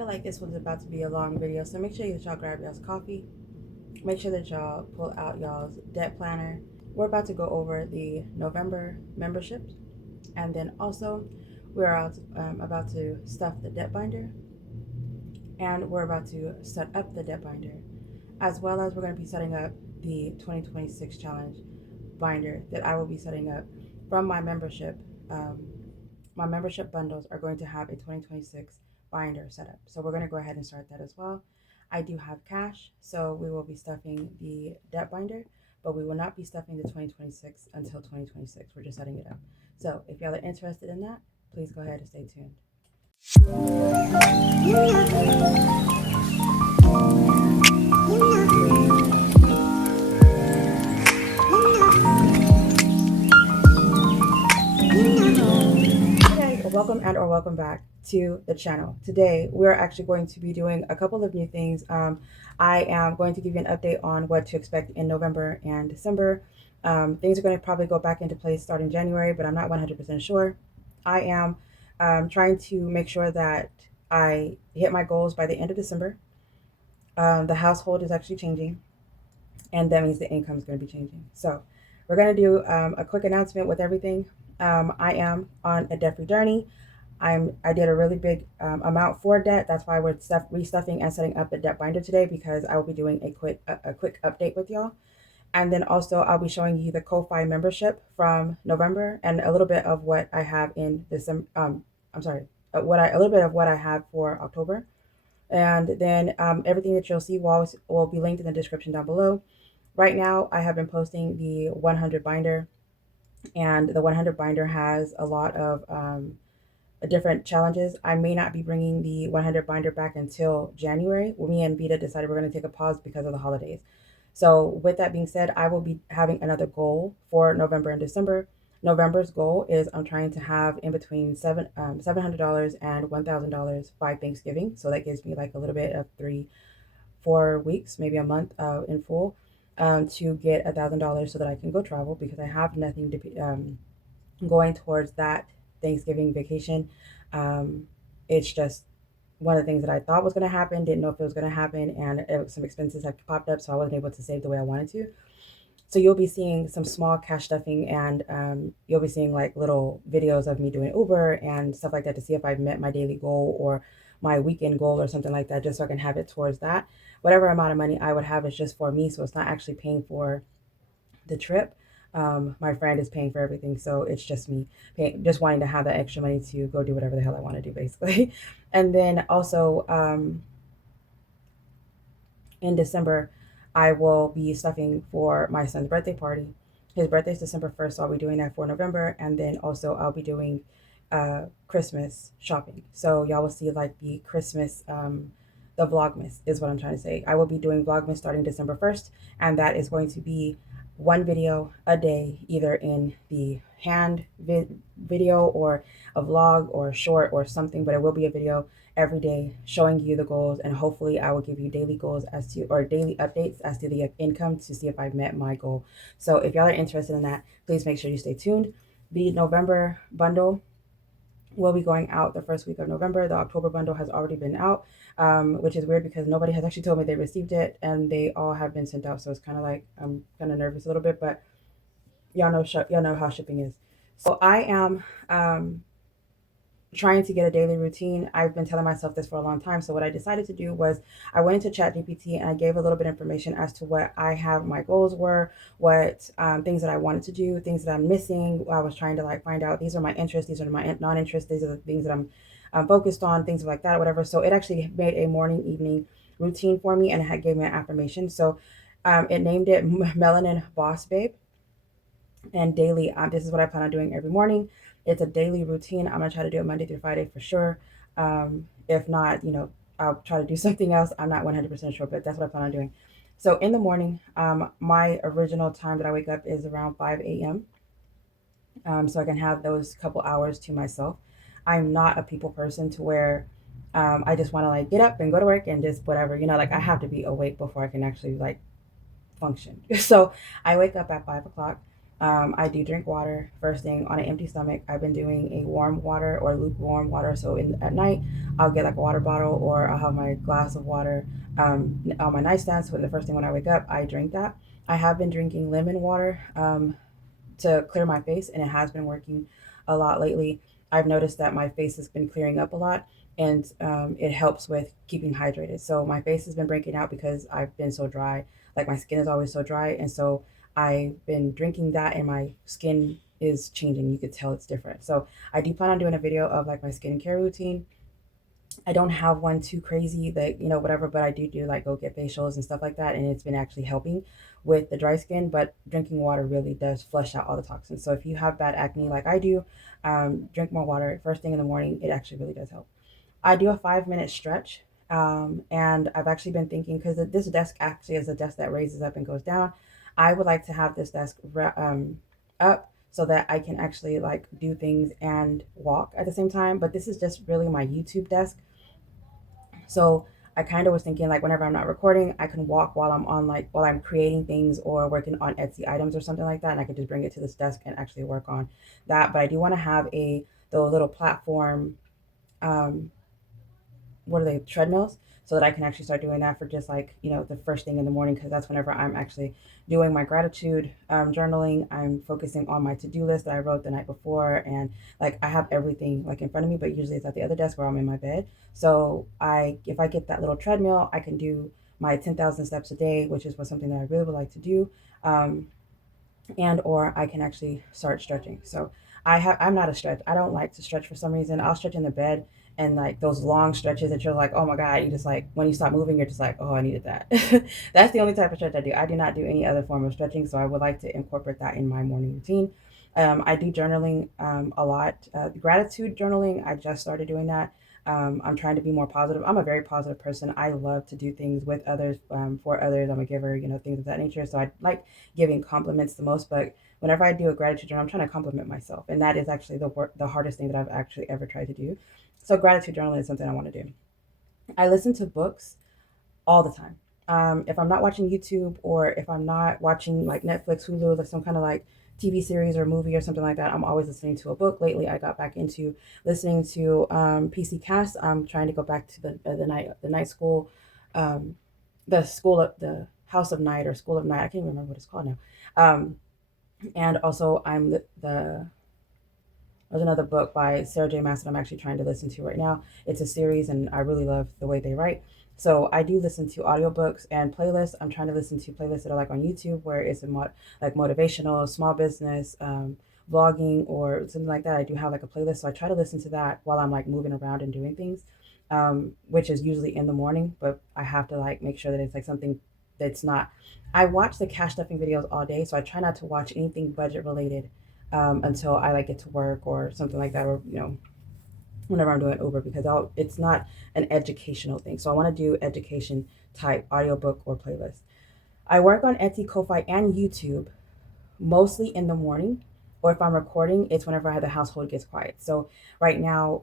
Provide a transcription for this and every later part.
feel like this was about to be a long video, so make sure that y'all grab y'all's coffee. Make sure that y'all pull out y'all's debt planner. We're about to go over the November memberships, and then also we're about to stuff the debt binder, and we're about to set up the debt binder, as well as we're going to be setting up the 2026 challenge binder that I will be setting up from my membership. My membership bundles are going to have a 2026 binder set up. So we're going to go ahead and start that as well. I do have cash, so we will be stuffing the debt binder, but we will not be stuffing the 2026 until 2026. We're just setting it up. So if y'all are interested in that, please go ahead and stay tuned. Welcome back to the channel. Today we're actually going to be doing a couple of new things. I am going to give you an update on what to expect in November and December. Things are going to probably go back into place starting January, but I'm not 100% sure. I am trying to make sure that I hit my goals by the end of December. The household is actually changing, and that means the income is going to be changing. So we're going to do a quick announcement with everything. I am on a debt-free journey. I did a really big amount for debt. That's why we're restuffing and setting up the debt binder today, because I will be doing a quick update with y'all. And then also I'll be showing you the Ko-Fi membership from November and a little bit of what I have in December. A little bit of what I have for October. And then everything that you'll see will be linked in the description down below. Right now I have been posting the 100 binder, and the 100 binder has a lot of different challenges. I may not be bringing the 100 binder back until January. Me and Vita decided we're going to take a pause because of the holidays. So with that being said, I will be having another goal for November and December. November's goal is I'm trying to have in between $700 and $1,000 by Thanksgiving. So that gives me like a little bit of 3-4 weeks, maybe a month in full, to get $1,000 so that I can go travel, because I have nothing to be going towards that Thanksgiving vacation. It's just one of the things that I thought was going to happen, didn't know if it was going to happen, and some expenses have popped up, so I wasn't able to save the way I wanted to. So you'll be seeing some small cash stuffing, and you'll be seeing like little videos of me doing Uber and stuff like that to see if I've met my daily goal or my weekend goal or something like that, just so I can have it towards that. Whatever amount of money I would have is just for me, so it's not actually paying for the trip. My friend is paying for everything, so it's just me just wanting to have that extra money to go do whatever the hell I want to do, basically. And then also in December, I will be stuffing for my son's birthday party. His birthday is December 1st, so I'll be doing that for November, and then also I'll be doing Christmas shopping. So y'all will see like the Christmas the Vlogmas is what I'm trying to say. I will be doing Vlogmas starting December 1st, and that is going to be one video a day, either in the hand video or a vlog or a short or something, but it will be a video every day showing you the goals, and hopefully I will give you daily goals or daily updates as to the income to see if I've met my goal. So if y'all are interested in that, please make sure you stay tuned. The November bundle will be going out the first week of November. The October bundle has already been out, which is weird because nobody has actually told me they received it, and they all have been sent out. So it's kind of like I'm kind of nervous a little bit, but y'all know how shipping is. So I am trying to get a daily routine. I've been telling myself this for a long time. So what I decided to do was I went into ChatGPT and I gave a little bit of information as to what I have my goals were, what things that I wanted to do, things that I'm missing. I was trying to like find out, these are my interests, these are my non-interests, these are the things that I'm focused on, things like that, whatever. So it actually made a morning evening routine for me, and it had gave me an affirmation. So it named it Melanin Boss Babe. And daily, this is what I plan on doing every morning. It's a daily routine. I'm gonna try to do it Monday through Friday for sure. If not, I'll try to do something else. I'm not 100% sure, but that's what I plan on doing. So in the morning, my original time that I wake up is around 5 a.m. So I can have those couple hours to myself. I'm not a people person to where I just want to like get up and go to work and just whatever, like I have to be awake before I can actually like function. So I wake up at 5 o'clock. I do drink water first thing on an empty stomach. I've been doing a warm water or lukewarm water. So at night, I'll get like a water bottle, or I'll have my glass of water on my nightstand. So the first thing when I wake up, I drink that. I have been drinking lemon water to clear my face, and it has been working a lot lately. I've noticed that my face has been clearing up a lot, and it helps with keeping hydrated. So my face has been breaking out because I've been so dry. Like my skin is always so dry, and so I've been drinking that, and my skin is changing. You could tell it's different. So I do plan on doing a video of like my skincare routine. I don't have one too crazy that, whatever, but I do like go get facials and stuff like that. And it's been actually helping with the dry skin, but drinking water really does flush out all the toxins. So if you have bad acne like I do, drink more water first thing in the morning. It actually really does help. I do a 5-minute stretch. And I've actually been thinking, because this desk actually is a desk that raises up and goes down. I would like to have this desk up so that I can actually like do things and walk at the same time. But this is just really my YouTube desk. So I kind of was thinking like whenever I'm not recording, I can walk while I'm creating things or working on Etsy items or something like that, and I can just bring it to this desk and actually work on that. But I do want to have the little platform, what are they, treadmills, so that I can actually start doing that for just like, the first thing in the morning, because that's whenever I'm actually doing my gratitude journaling. I'm focusing on my to-do list that I wrote the night before, and like I have everything like in front of me, but usually it's at the other desk where I'm in my bed. So if I get that little treadmill, I can do my 10,000 steps a day, which is something that I really would like to do. And or I can actually start stretching. So I'm not a stretch. I don't like to stretch for some reason. I'll stretch in the bed, and like those long stretches that you're like, oh my God, you just like, when you stop moving, you're just like, oh, I needed that. That's the only type of stretch I do. I do not do any other form of stretching. So I would like to incorporate that in my morning routine. I do journaling a lot. Gratitude journaling, I just started doing that. I'm trying to be more positive. I'm a very positive person. I love to do things with others, for others. I'm a giver, things of that nature. So I like giving compliments the most. But whenever I do a gratitude journal, I'm trying to compliment myself. And that is actually the hardest thing that I've actually ever tried to do. So gratitude journaling is something I want to do. I listen to books all the time. If I'm not watching YouTube, or if I'm not watching like Netflix, Hulu, like some kind of like TV series or movie or something like that, I'm always listening to a book. Lately, I got back into listening to PC Cast. I'm trying to go back to the night school, the House of Night or School of Night. I can't even remember what it's called now. And also, there's another book by Sarah J. Maas that I'm actually trying to listen to right now. It's a series, and I really love the way they write. So I do listen to audiobooks and playlists. I'm trying to listen to playlists that are like on YouTube, where it's like motivational, small business, vlogging, or something like that. I do have like a playlist. So I try to listen to that while I'm like moving around and doing things, which is usually in the morning. But I have to like make sure that it's like something that's not. I watch the cash stuffing videos all day, so I try not to watch anything budget related until I like get to work or something like that, or whenever I'm doing Uber, because it's not an educational thing. So I want to do education type audiobook or playlist. I work on Etsy, Ko-Fi, and YouTube mostly in the morning, or if I'm recording, it's whenever the household gets quiet. So right now,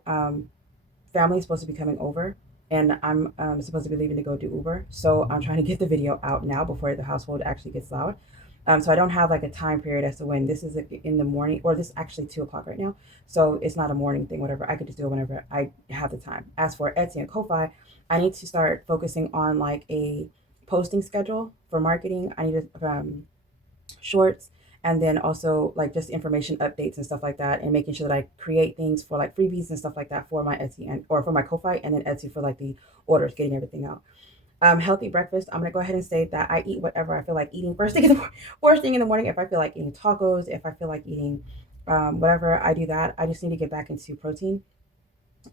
family is supposed to be coming over, and I'm supposed to be leaving to go do Uber. So I'm trying to get the video out now before the household actually gets loud. So I don't have like a time period as to when this is in the morning, or this is actually 2 o'clock right now. So it's not a morning thing, whatever. I could just do it whenever I have the time. As for Etsy and Ko-Fi, I need to start focusing on like a posting schedule for marketing. I need to, shorts, and then also like just information updates and stuff like that, and making sure that I create things for like freebies and stuff like that for my Etsy or for my Ko-Fi, and then Etsy for like the orders, getting everything out. Healthy breakfast. I'm gonna go ahead and say that I eat whatever I feel like eating first thing in the morning. First thing in the morning, if I feel like eating tacos, if I feel like eating whatever, I do that. I just need to get back into protein.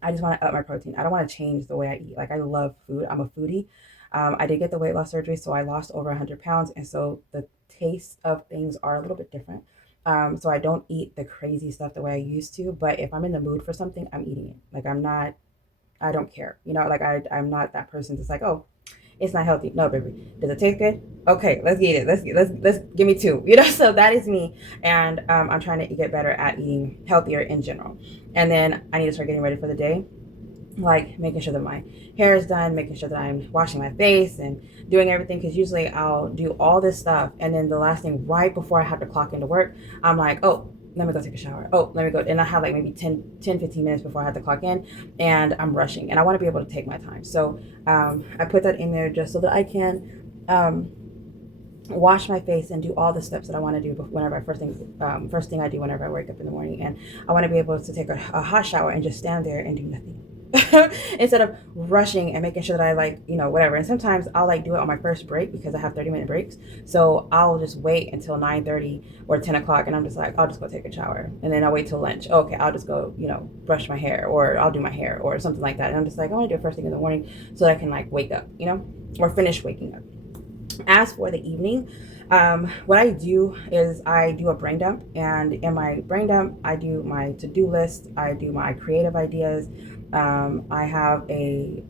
I just want to up my protein. I don't want to change the way I eat. Like I love food. I'm a foodie. I did get the weight loss surgery, so I lost over 100 pounds, and so the taste of things are a little bit different. So I don't eat the crazy stuff the way I used to. But if I'm in the mood for something, I'm eating it. Like I don't care. Like I'm not that person that's like, oh, it's not healthy. No, baby. Does it taste good? Okay, let's eat it. Let's give me two. So that is me, and I'm trying to get better at eating healthier in general. And then I need to start getting ready for the day. like making sure that my hair is done, making sure that I'm washing my face and doing everything, because usually I'll do all this stuff and then the last thing right before I have to clock into work, I'm like, oh, let me go take a shower. Oh, let me go. And I have like maybe 15 minutes before I have to clock in, and I'm rushing and I want to be able to take my time. So I put that in there just so that I can wash my face and do all the steps that I want to do whenever first thing I do whenever I wake up in the morning. And I want to be able to take a hot shower and just stand there and do nothing. Instead of rushing and making sure that I like, whatever. And sometimes I'll like do it on my first break because I have 30-minute breaks. So I'll just wait until 9:30 or 10 o'clock and I'm just like, I'll just go take a shower. And then I'll wait till lunch. Okay, I'll just go, brush my hair, or I'll do my hair or something like that. And I'm just like, I want to do it first thing in the morning so that I can like wake up, or finish waking up. As for the evening, what I do is I do a brain dump, and in my brain dump, I do my to-do list, I do my creative ideas. I have a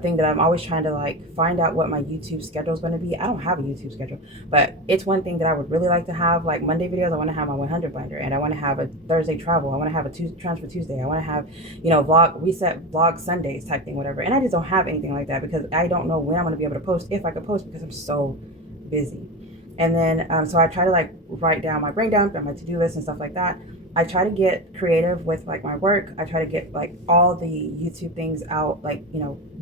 thing that I'm always trying to like find out what my YouTube schedule is going to be. I don't have a YouTube schedule, but it's one thing that I would really like to have. Like Monday videos, I want to have my 100 binder, and I want to have a Thursday travel. I want to have a transfer Tuesday. I want to have, vlog Sundays type thing, whatever. And I just don't have anything like that because I don't know when I'm going to be able to post, if I could post, because I'm so busy. And then, so I try to like write down my brain dump and my to-do list and stuff like that. I try to get creative with like my work. I try to get like all the YouTube things out, like,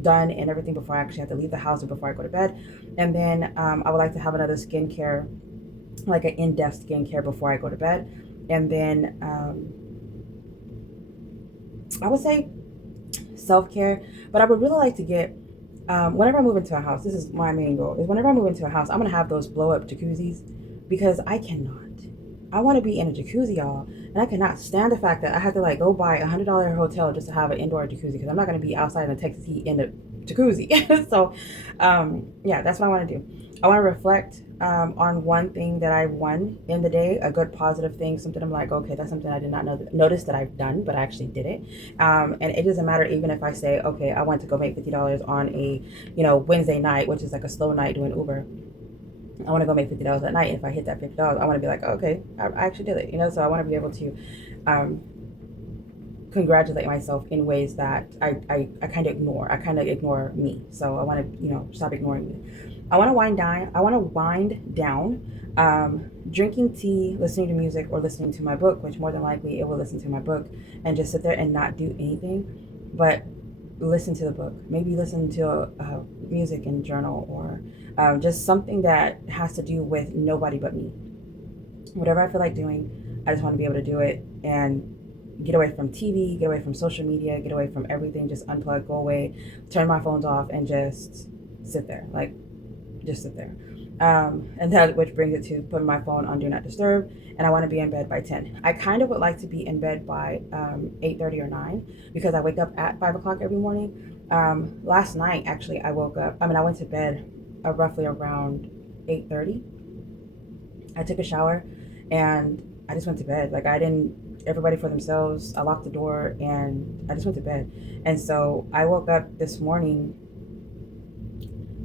done and everything before I actually have to leave the house or before I go to bed. And then I would like to have another skincare, like an in-depth skincare before I go to bed. And then I would say self-care, but I would really like to get, whenever I move into a house, this is my main goal, is whenever I move into a house, I'm going to have those blow-up jacuzzis, because I cannot. I want to be in a jacuzzi, y'all, and I cannot stand the fact that I had to like go buy $100 hotel just to have an indoor jacuzzi, because I'm not going to be outside in the Texas heat in the jacuzzi. So, yeah, that's what I want to do. I want to reflect on one thing that I won in the day, a good positive thing, something I'm like, okay, that's something I did not notice that I've done, but I actually did it. And it doesn't matter even if I say, okay, I went to go make $50 on a, Wednesday night, which is like a slow night doing Uber. I want to go make $50 that night. And if I hit that $50, I want to be like, okay, I actually did it, So I want to be able to congratulate myself in ways that I kind of ignore. I kind of ignore me. So I want to, stop ignoring me. I want to wind down. I want to wind down, drinking tea, listening to music, or listening to my book, which more than likely it will listen to my book, and just sit there and not do anything, but listen to the book. Maybe listen to music and journal, or just something that has to do with nobody but me. Whatever I feel like doing, I just want to be able to do it and get away from TV, get away from social media, get away from everything, just unplug, go away, turn my phones off, and just sit there, just sit there. And that, which brings it to putting my phone on Do Not Disturb, and I want to be in bed by 10. I kind of would like to be in bed by 8:30 or 9, because I wake up at 5 o'clock every morning. Last night, actually, I went to bed roughly around 8:30. I took a shower, and I just went to bed. Like, everybody for themselves. I locked the door, and I just went to bed. And so I woke up this morning,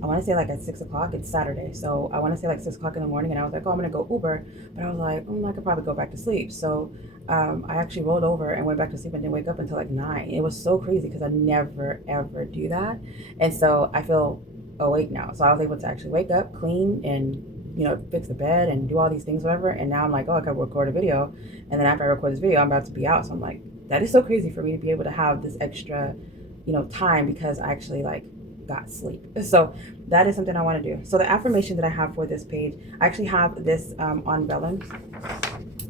I want to say like at 6 o'clock. It's Saturday, so I want to say like 6 o'clock in the morning, and I was like, oh, I'm gonna go Uber, but I was like, I could probably go back to sleep. So I actually rolled over and went back to sleep and didn't wake up until like 9. It was so crazy because I never ever do that, and so I feel awake now. So I was able to actually wake up, clean, and fix the bed and do all these things, whatever. And now I'm like, oh, I could record a video, and then after I record this video, I'm about to be out. So I'm like, that is so crazy for me to be able to have this extra, time, because I actually like got sleep. So that is something I want to do. So the affirmation that I have for this page, I actually have this on vellum.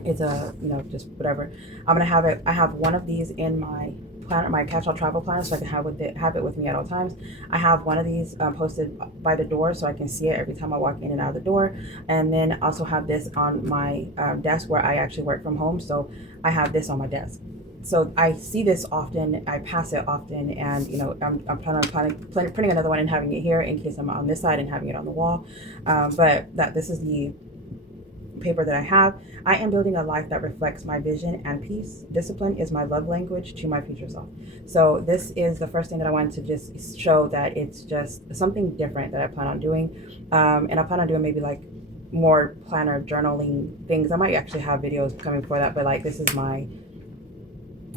It's a, just whatever. I'm gonna have it. I have one of these in my planner, my catch-all travel planner, so I can have it with me at all times. I have one of these posted by the door, so I can see it every time I walk in and out of the door. And then also have this on my desk where I actually work from home. So I have this on my desk. So I see this often, I pass it often, and I'm printing another one and having it here in case I'm on this side and having it on the wall. But this is the paper that I have. I am building a life that reflects my vision and peace. Discipline is my love language to my future self. So this is the first thing that I wanted to just show, that it's just something different that I plan on doing. And I plan on doing maybe like more planner journaling things. I might actually have videos coming for that, but like this is my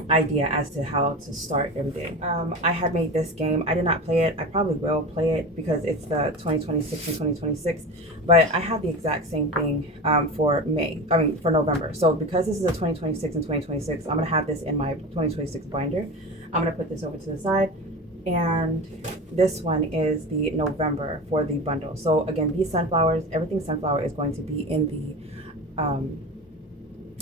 idea as to how to start every day. I had made this game. I did not play it. I probably will play it because it's the 2026 and 2026, but I have the exact same thing for for November. So because this is a 2026 and 2026, I'm gonna have this in my 2026 binder. I'm gonna put this over to the side, and this one is the November for the bundle. So again, these sunflowers, everything sunflower is going to be in the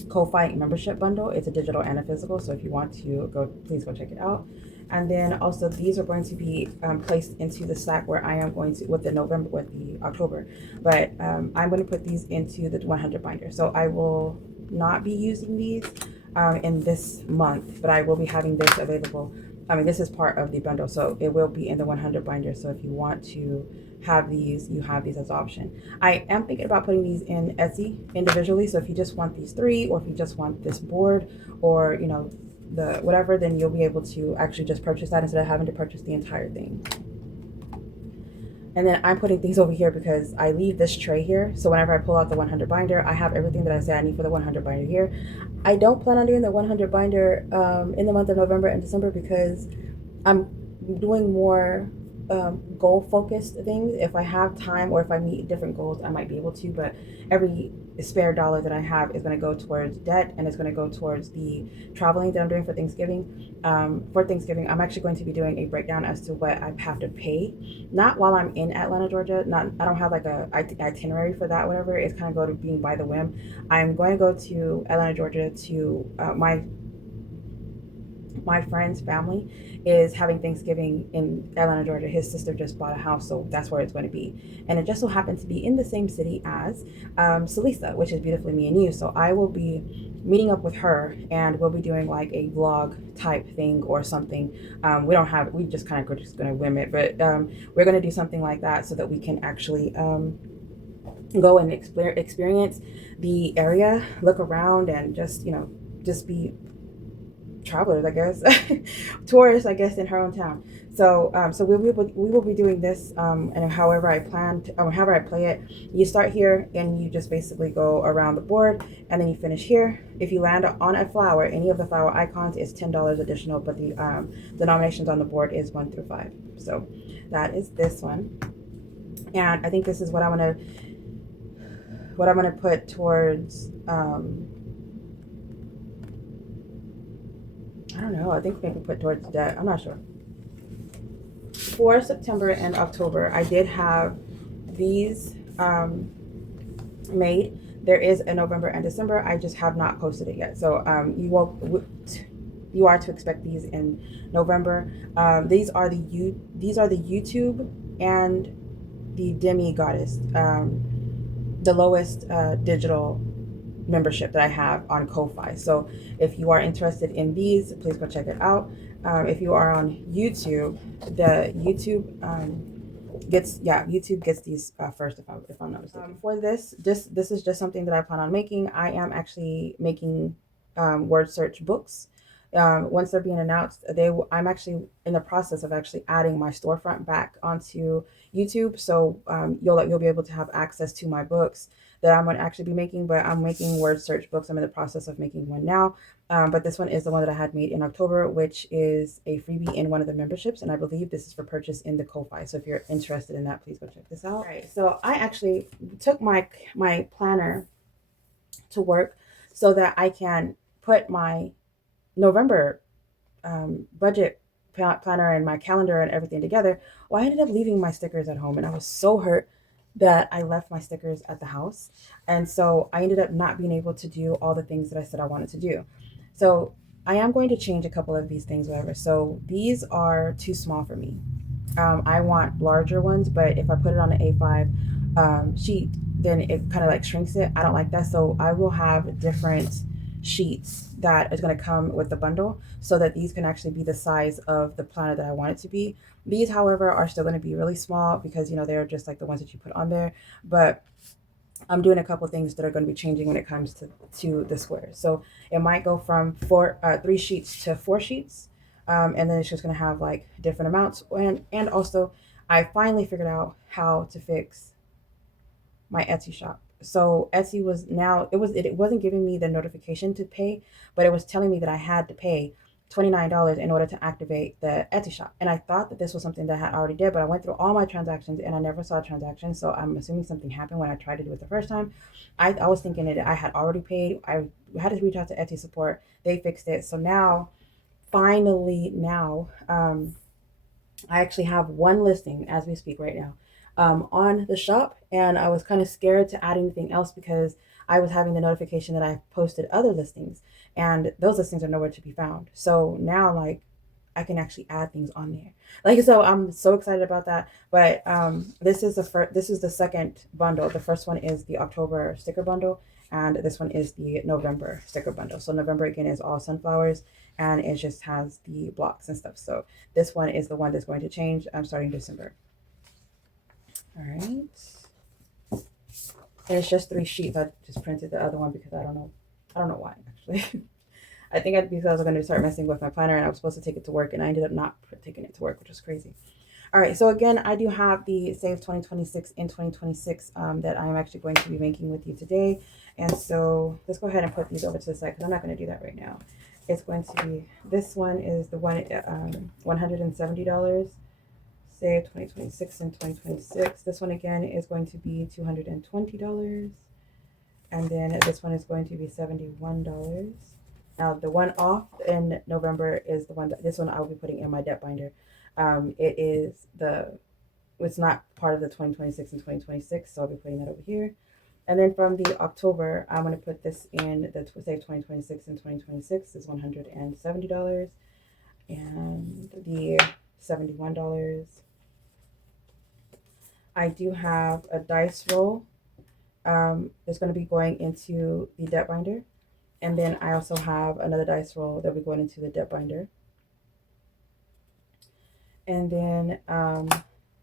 Ko-Fi membership bundle. It's a digital and a physical, so if you want to go, please go check it out. And then also these are going to be placed into the stack where I am going to with the October, but I'm going to put these into the 100 binder. So I will not be using these in this month, but I will be having this available. I mean, this is part of the bundle, so it will be in the 100 binder. So if you want to have these, you have these as option. I am thinking about putting these in Etsy individually. So if you just want these 3, or if you just want this board, or you know, the whatever, then you'll be able to actually just purchase that instead of having to purchase the entire thing. And then I'm putting things over here because I leave this tray here. So whenever I pull out the 100 binder, I have everything that I say I need for the 100 binder here. I don't plan on doing the 100 binder in the month of November and December because I'm doing more goal focused things. If I have time or if I meet different goals, I might be able to, but every spare dollar that I have is going to go towards debt, and it's going to go towards the traveling that I'm doing for Thanksgiving. For Thanksgiving, I'm actually going to be doing a breakdown as to what I have to pay, not while I'm in Atlanta, Georgia. I don't have like a itinerary for that, whatever. It's kind of go to being by the whim. I'm going to go to Atlanta, Georgia to my friend's family is having Thanksgiving in Atlanta, Georgia. His sister just bought a house, so that's where it's going to be. And it just so happens to be in the same city as Celissa, which is Beautifullymendyou. So I will be meeting up with her, and we'll be doing like a vlog type thing or something. We just kind of just going to whim it, but we're going to do something like that so that we can actually go and experience the area, look around, and just, you know, just be travelers, I guess, tourists, I guess, in her own town. So so we will be doing this, and however I however I play it. You start here and you just basically go around the board, and then you finish here. If you land on a flower, any of the flower icons is $10 additional, but the denominations on the board is 1 through 5. So that is this one, and I think this is what I'm gonna put towards I don't know. I think maybe put towards debt. I'm not sure. For September and October, I did have these made. There is a November and December. I just have not posted it yet. So you are to expect these in November. These are the YouTube and the Demi Goddess, the lowest digital membership that I have on Ko-Fi. So if you are interested in these, please go check it out. If you are on YouTube, the YouTube YouTube gets these first, if I'm not mistaken. For this is just something that I plan on making. I am actually making word search books. Once they're being announced, I'm actually in the process of actually adding my storefront back onto YouTube. So you'll be able to have access to my books that I'm going to actually be making, but I'm making word search books. I'm in the process of making one now. But this one is the one that I had made in October, which is a freebie in one of the memberships. And I believe this is for purchase in the Ko-Fi. So if you're interested in that, please go check this out. All right. So I actually took my planner to work so that I can put my November budget planner and my calendar and everything together. Well, I ended up leaving my stickers at home, and I was so hurt that I left my stickers at the house. And so I ended up not being able to do all the things that I said I wanted to do. So I am going to change a couple of these things, whatever. So these are too small for me. I want larger ones, but if I put it on an A5 sheet, then it kind of like shrinks it. I don't like that. So I will have different sheets that is going to come with the bundle so that these can actually be the size of the planner that I want it to be. These, however, are still going to be really small because, you know, they're just like the ones that you put on there. But I'm doing a couple things that are going to be changing when it comes to the squares. So it might go from 3 sheets to 4 sheets. And then it's just going to have like different amounts. And also I finally figured out how to fix my Etsy shop. so Etsy was now, it wasn't giving me the notification to pay, but it was telling me that I had to pay $29 in order to activate the Etsy shop. And I thought that this was something that I had already did, but I went through all my transactions and I never saw a transaction. So I'm assuming something happened when I tried to do it the first time. I was thinking that I had already paid. I had to reach out to Etsy support. They fixed it. So now, finally, I actually have one listing as we speak right now, on the shop, and I was kind of scared to add anything else because I was having the notification that I posted other listings, and those listings are nowhere to be found. So now, like, I can actually add things on there. Like, so I'm so excited about that. But this is the second bundle. The first one is the October sticker bundle, and this one is the November sticker bundle. So November again is all sunflowers, and it just has the blocks and stuff. So this one is the one that's going to change starting December. All right. And it's just 3 sheets. I just printed the other one because I don't know why actually. I think because I was going to start messing with my planner and I was supposed to take it to work, and I ended up not taking it to work, which was crazy. All right, so again, I do have the Save 2026 in 2026 that I'm actually going to be making with you today. And so let's go ahead and put these over to the side because I'm not going to do that right now. It's going to be, this one is the one $170. Save 2026 and 2026. This one again is going to be $220. And then this one is going to be $71. Now the one off in November is the one that, this one I will be putting in my debt binder. It's not part of the 2026 and 2026, so I'll be putting that over here. And then from the October, I'm going to put this in the Save 2026 and 2026 is $170, and the $71. I do have a dice roll that's going to be going into the debt binder. And then I also have another dice roll that will be going into the debt binder. And then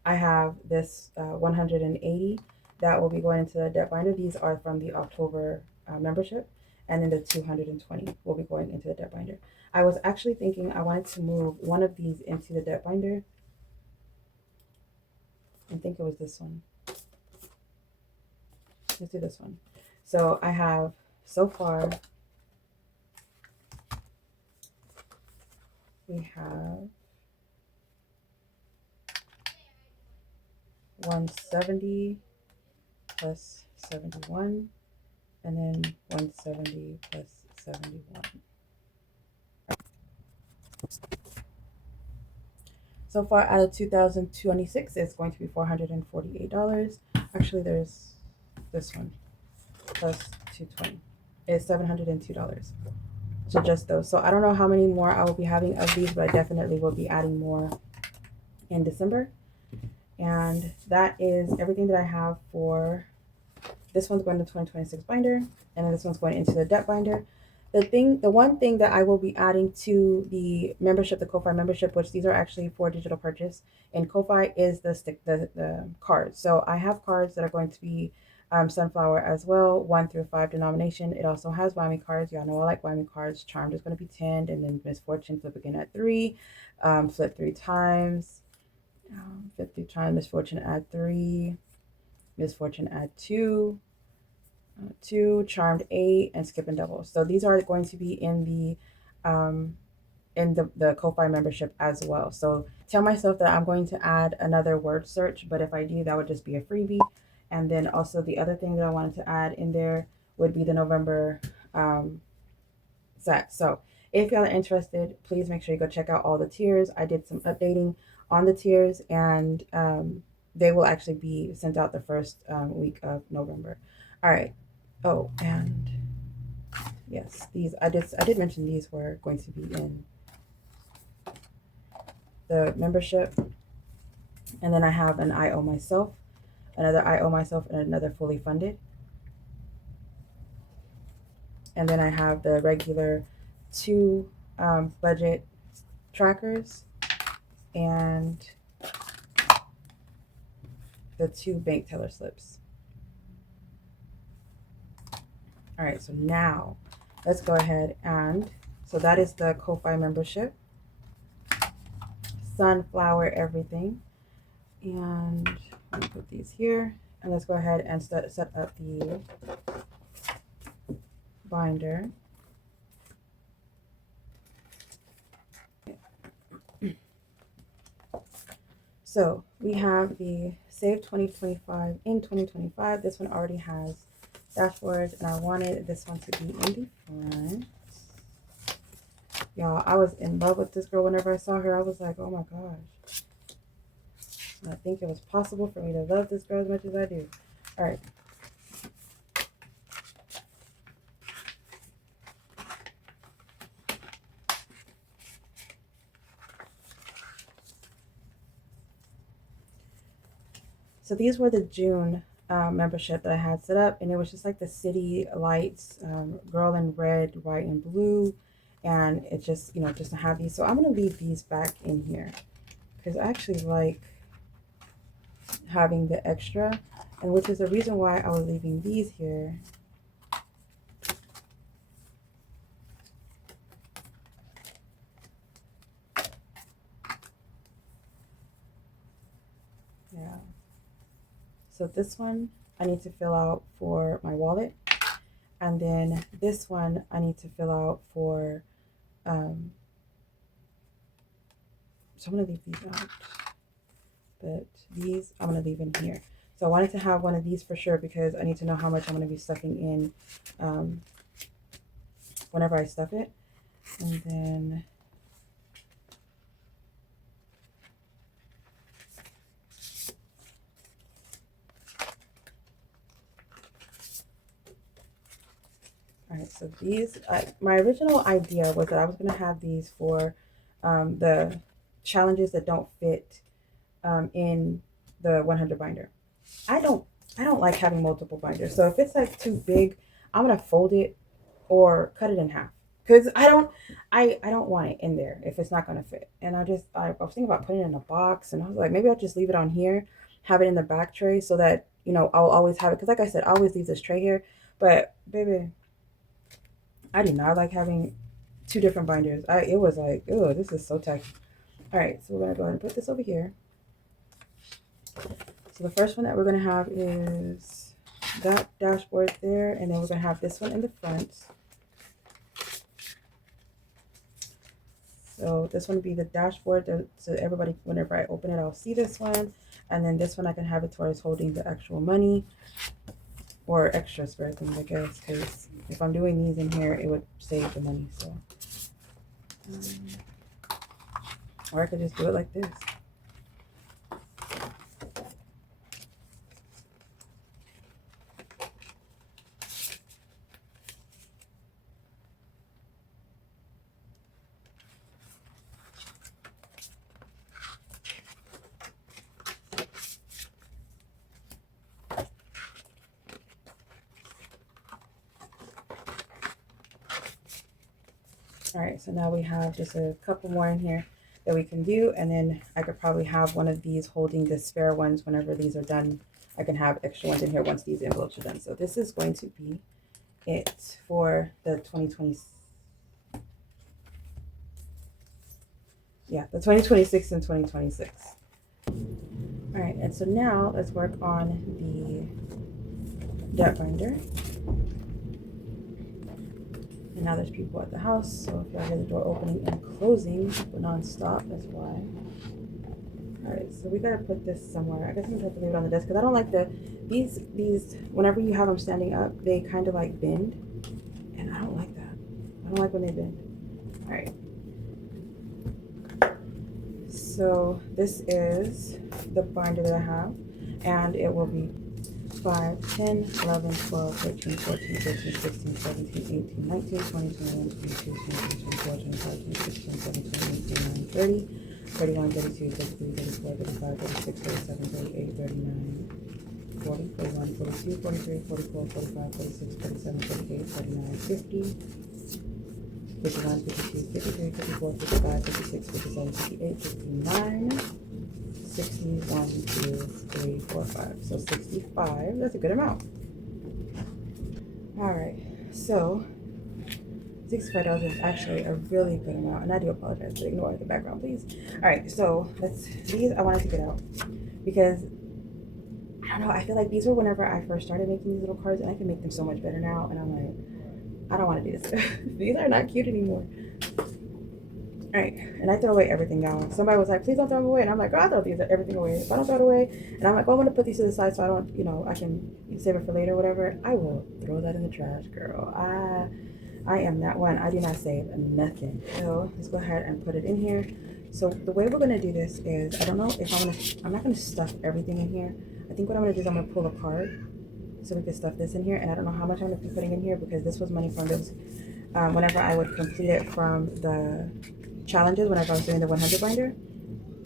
I have this 180 that will be going into the debt binder. These are from the October membership. And then the 220 will be going into the debt binder. I was actually thinking I wanted to move one of these into the debt binder. I think it was this one. Let's do this one. So I have so far, we have 170 plus 71, and then 170 plus 71. So far out of 2026, it's going to be $448. Actually, there's this one plus 220. It's $702. So just those. So I don't know how many more I will be having of these, but I definitely will be adding more in December. And that is everything that I have for this. One's going to 2026 binder, and then this one's going into the debt binder. The one thing that I will be adding to the membership, the Ko-Fi membership, which these are actually for digital purchase in Ko-Fi, is the cards. So I have cards that are going to be sunflower as well, 1 through 5 denomination. It also has whammy cards. Y'all know I like whammy cards. Charmed is going to be 10, and then Misfortune flip again at 3, flip 3 times, flip 3 times, Misfortune add 3, Misfortune add 2, 2, Charmed 8, and skip and double. So these are going to be in the Ko-Fi membership as well. So tell myself that I'm going to add another word search, but if I do, that would just be a freebie. And then also the other thing that I wanted to add in there would be the November set. So if y'all are interested, please make sure you go check out all the tiers. I did some updating on the tiers, and they will actually be sent out the first week of November. All right. Oh, and yes, these I did mention these were going to be in the membership. And then I have an I Owe Myself, another I Owe Myself, and another Fully Funded. And then I have the regular 2 budget trackers and the 2 bank teller slips. All right, so now let's go ahead and, so that is the Ko-Fi membership, sunflower everything. And let me put these here. And let's go ahead and set up the binder. So we have the Save 2025 in 2025. This one already has dashboards, and I wanted this one to be in the front. Y'all, I was in love with this girl whenever I saw her. I was like, oh my gosh. I think it was possible for me to love this girl as much as I do. All right. So these were the June membership that I had set up, and it was just like the city lights, girl in red, white, and blue, and it just, you know, just to have these. So I'm gonna leave these back in here because I actually like having the extra, and which is the reason why I was leaving these here. Yeah. So this one I need to fill out for my wallet. And then this one I need to fill out for, so I'm gonna leave these out. But these I'm gonna leave in here. So I wanted to have one of these for sure because I need to know how much I'm gonna be stuffing in whenever I stuff it. And then all right, so these, my original idea was that I was going to have these for the challenges that don't fit in the 100 binder. I don't like having multiple binders. So if it's like too big, I'm going to fold it or cut it in half. Because I don't want it in there if it's not going to fit. And I was thinking about putting it in a box, and I was like, maybe I'll just leave it on here, have it in the back tray so that, you know, I'll always have it. Because like I said, I always leave this tray here. But baby, I do not like having two different binders. It was like, oh, this is so tacky. All right, so we're gonna go ahead and put this over here. So the first one that we're gonna have is that dashboard there, and then we're gonna have this one in the front. So this one would be the dashboard, so everybody, whenever I open it, I'll see this one. And then this one I can have it towards holding the actual money. Or extra spare things, I guess, because if I'm doing these in here, it would save the money. So, or I could just do it like this. All right, so now we have just a couple more in here that we can do, and then I could probably have one of these holding the spare ones whenever these are done. I can have extra ones in here once these envelopes are done. So this is going to be it for the 2020. Yeah, the 2026 and 2026. All right, and so now let's work on the debt binder. And now there's people at the house, so if y'all hear the door opening and closing but non-stop, that's why. All right, so we gotta put this somewhere. I guess I'm gonna have to leave it on the desk because I don't like these, whenever you have them standing up, they kind of like bend. And I don't like that. I don't like when they bend. All right. So this is the binder that I have, and it will be 5, 10, 11, 12, 13, 14, 15, 16, 17, 18, 19, 20, 21, 22, 23, 24, 25, 26, 27, 28, 29, 30, 31, 32, 33, 34, 35, 36, 37, 38, 39, 40, 41, 42, 43, 44, 45, 46, 47, 48, 49, 50, 51, 52, 53, 54, 55, 56, 57, 58, 59, 60, 1, 2, 3, 4, 5. So 65, that's a good amount. All right, so $65 is actually a really good amount, and I do apologize, but ignore the background, please. All right, so these I wanted to get out because I don't know. I feel like these were whenever I first started making these little cards, and I can make them so much better now. And I'm like, I don't want to do this. These are not cute anymore. All right, and I throw away everything, y'all. Somebody was like, please don't throw them away. And I'm like, girl, I throw everything away. If I don't throw it away, and I'm like, well, I'm going to put these to the side so I don't, you know, I can save it for later or whatever, I will throw that in the trash, girl. I am that one. I do not save nothing. So let's go ahead and put it in here. So the way we're going to do this is, I don't know if I'm not going to stuff everything in here. I think what I'm going to do is I'm going to pull a card so we can stuff this in here. And I don't know how much I'm going to be putting in here because this was money from this. Whenever I would complete it from the challenges, whenever I was doing the 100 binder,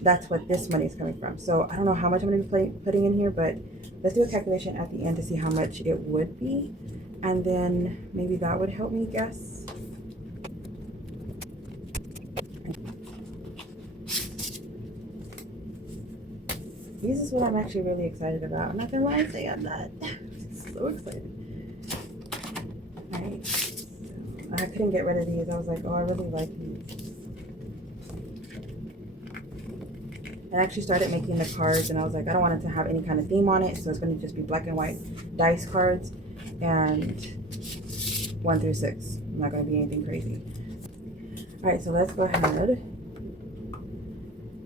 that's what this money is coming from. So I don't know how much I'm going to be putting in here, but let's do a calculation at the end to see how much it would be. And then maybe that would help me guess. This is what I'm actually really excited about. I'm not gonna lie and say I'm not. So excited. Alright. So I couldn't get rid of these. I was like, oh, I really like these. And I actually started making the cards and I was like, I don't want it to have any kind of theme on it. So it's gonna just be black and white dice cards and 1 through 6. I'm not gonna be anything crazy. Alright, so let's go ahead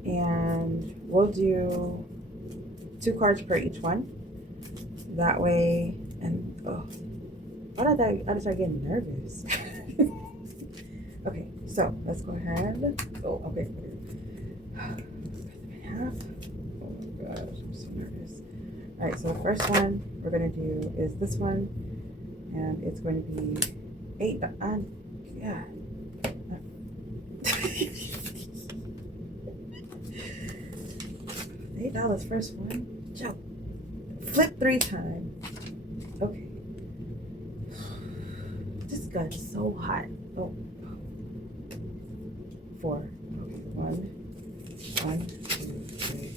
and we'll do 2 cards per each one. That way, and oh, why did I just start getting nervous? Okay, so let's go ahead. Oh, okay. Half. Oh my gosh, I'm so nervous. All right, so the first one we're gonna do is this one, and it's going to be $8. Yeah. $8 first one. Jump. Flip 3 times. Okay. This gun is so hot. Oh. 4. Okay. 1, 2, 3,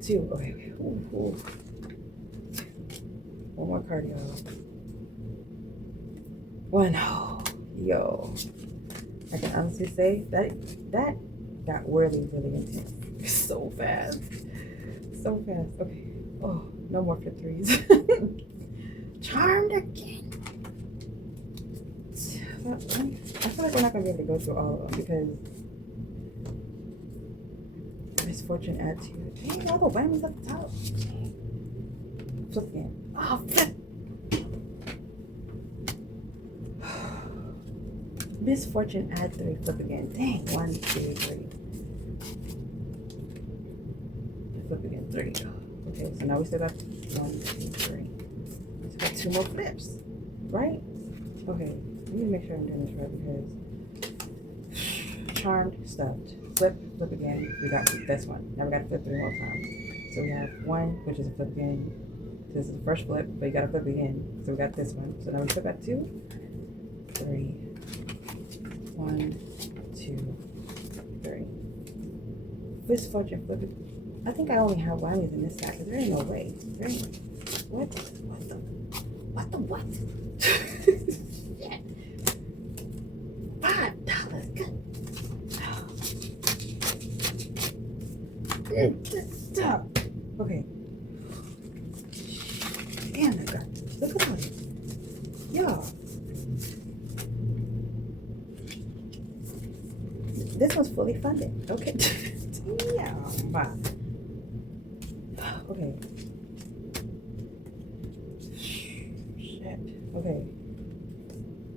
4. 2. Okay. Ooh, ooh. 1 more card, y'all. 1. Oh, yo. I can honestly say that got really, really intense. So fast. So fast. Okay. Oh, no more flip 3s. Charmed again. I feel like we're not going to be able to go through all of them because misfortune add to it. Dang, all the whammies at the top. Flip again. Oh, flip. Misfortune add 3, flip again. Dang, 1, 2, 3. Flip again, 3. Okay, so now we still got 1, 2, 3. We still got 2 more flips, right? Okay, let me make sure I'm doing this right because charmed, stuffed. Flip, flip again. We got this one. Now we got to flip 3 more times. So we have 1, which is a flip again. This is the first flip, but you got to flip again. So we got this one. So now we still got 2, 3. 1, 2, 3. This fortune flip. I think I only have whammies in this stack because there ain't no way. There ain't. What? What the what? Yeah. $5. Good stuff. Okay. Damn, that guy. Look at that. Yeah. This one's fully funded. Okay. Yeah. Okay. Shit. Okay.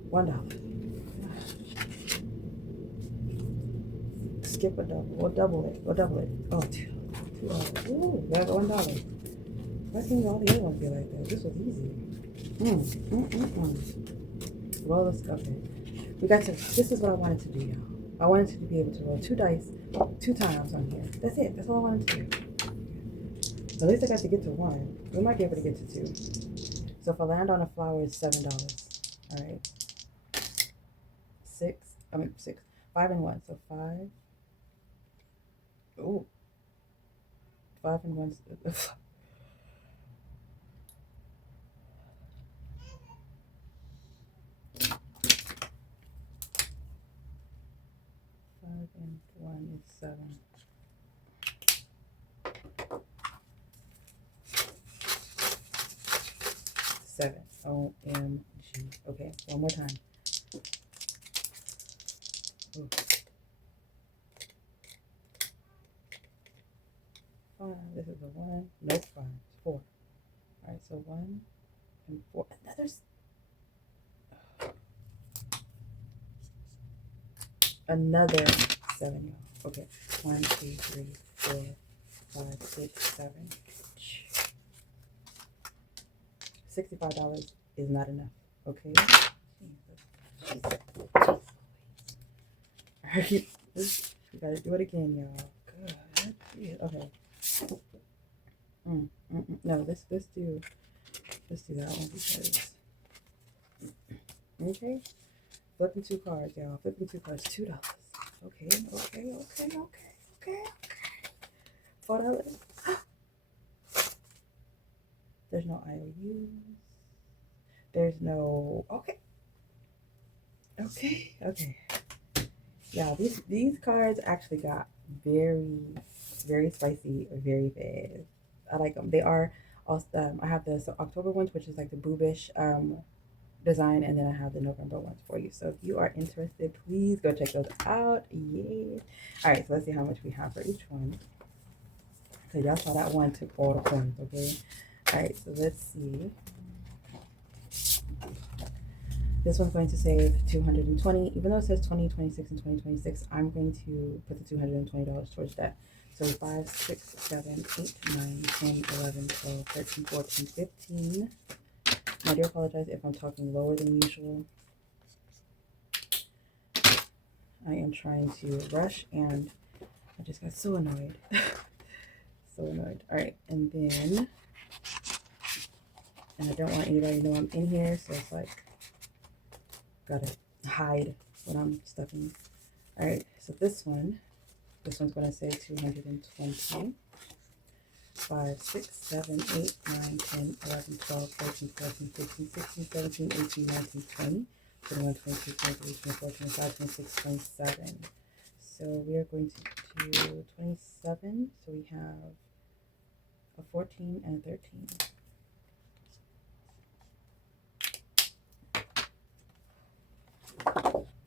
$1. Skip a double. We'll double it. We'll double it. Oh, $2. Ooh, we have $1. Why can't all the other ones be like that? This was easy. Roll this. Okay. We got to. This is what I wanted to do, y'all. I wanted to be able to roll 2 dice 2 times on here. That's it. That's all I wanted to do. At least I got to get to 1. We might be able to get to 2. So if I land on a flower, it's $7. All right. 6. 5 and 1. So 5. Ooh. 5 and 1. 5 and 1 is 7. 7. OMG. Okay, one more time. Ooh. 5. This is a 1. Nope, 5. 4. Alright, so 1 and 4. Another 7, y'all. Okay. 1, 2, 3, 4, 5, 6, 7. $65 is not enough. Okay. Alright. We gotta do it again, y'all. Good. Yeah, okay. No, let's do that one because okay. Flipping 2 cards, y'all. Flipping 2 cards, $2. Okay. $4. There's no IOUs. There's no okay. Yeah, these cards actually got very, very spicy, very fast. I like them. They are also I have the October ones, which is like the boobish design, and then I have the November ones for you. So if you are interested, please go check those out. Yeah. All right, so let's see how much we have for each one. So y'all saw that one took all the coins, okay? All right, so let's see. This one's going to save $220. Even though it says 2026 and 2026, I'm going to put the $220 towards that. So 5, 6, 7, 8, 9, 10, 11, 12, 13, 14, 15. I do apologize if I'm talking lower than usual. I am trying to rush and I just got so annoyed. So annoyed. All right, and then, and I don't want anybody to know I'm in here, so it's like, gotta hide what I'm stuffing. All right, so this one's gonna say 220. 5, 6, 7, 8, 9, 10, 11, 12, 13, 14, 15, 16, 17, 18, 19, 20, 21, 22, 23, 24, 25, 26, 27. So we are going to do 27. So we have a 14 and a 13.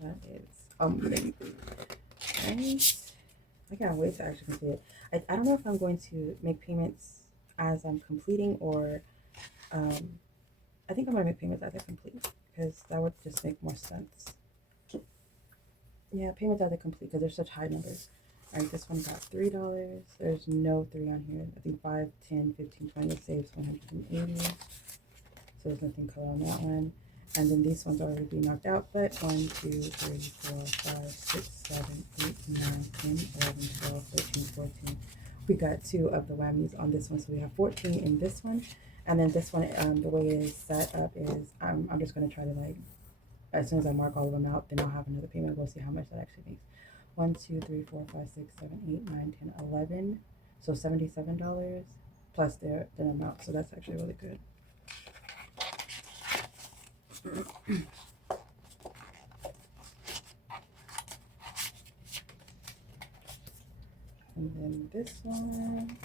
That is amazing. Right? I can't wait to actually complete it. I don't know if I'm going to make payments as I'm completing or I think I'm going to make payments as I complete because that would just make more sense. Yeah, payments as I complete because they're such high numbers. All right, this one got $3. There's no 3 on here. I think 5, 10, 15, 20. It saves 180. So there's nothing colored on that one. And then these ones already be knocked out, but 1, 2, 3, 4, 5, 6, 7, 8, 9, 10, 11, 12, 13, 14. We got 2 of the whammies on this one, so we have 14 in this one. And then this one, the way it is set up is I'm just going to try to, like, as soon as I mark all of them out, then I'll have another payment. We'll see how much that actually makes. 1, 2, 3, 4, 5, 6, 7, 8, 9, 10, 11. So $77 plus the amount. So that's actually really good. And then this one.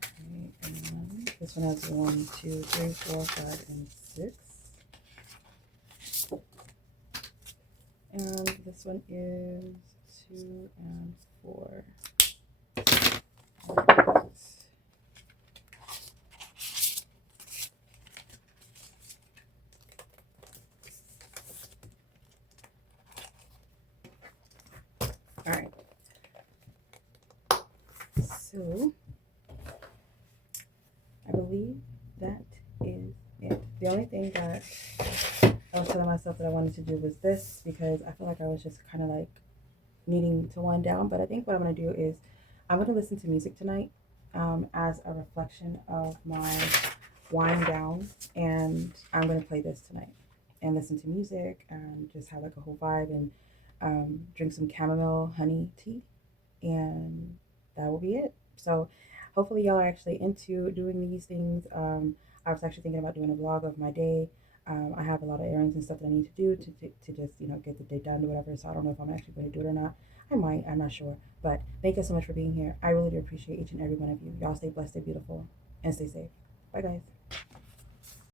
Okay, and this one has 1, 2, 3, 4, 5, and 6. And this one is 2 and 4. All right. So I believe that is it. The only thing that I was telling myself that I wanted to do was this because I feel like I was just kind of like needing to wind down. But I think what I'm going to do is I'm going to listen to music tonight as a reflection of my wind down. And I'm going to play this tonight and listen to music and just have like a whole vibe and drink some chamomile honey tea. And that will be it. So hopefully y'all are actually into doing these things. I was actually thinking about doing a vlog of my day. I have a lot of errands and stuff that I need to do to just, you know, get the day done or whatever. So I don't know if I'm actually going to do it or not. I might, I'm not sure. But thank you so much for being here. I really do appreciate each and every one of you. Y'all stay blessed, stay beautiful, and stay safe. Bye, guys.